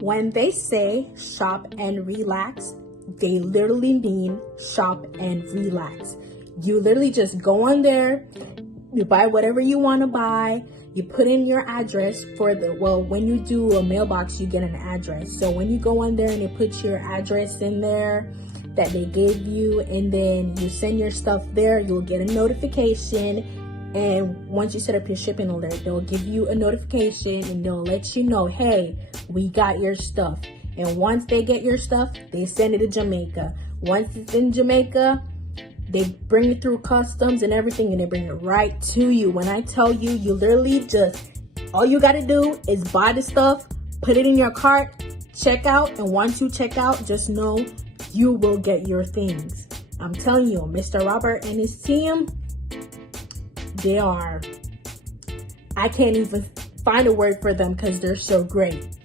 When they say shop and relax, they literally mean shop and relax. You literally just go on there, you buy whatever you want to buy, you put in your address for when you do a mailbox, you get an address. So when you go on there and you put your address in there that they gave you, and then you send your stuff there, you'll get a notification. And once you set up your shipping alert, they'll give you a notification and they'll let you know, hey, we got your stuff. And once they get your stuff, they send it to Jamaica. Once it's in Jamaica, they bring it through customs and everything, and they bring it right to you. When I tell you, you literally all you got to do is buy the stuff, put it in your cart, check out. And once you check out, just know you will get your things. I'm telling you, Mr. Robert and his team, I can't even find a word for them because they're so great.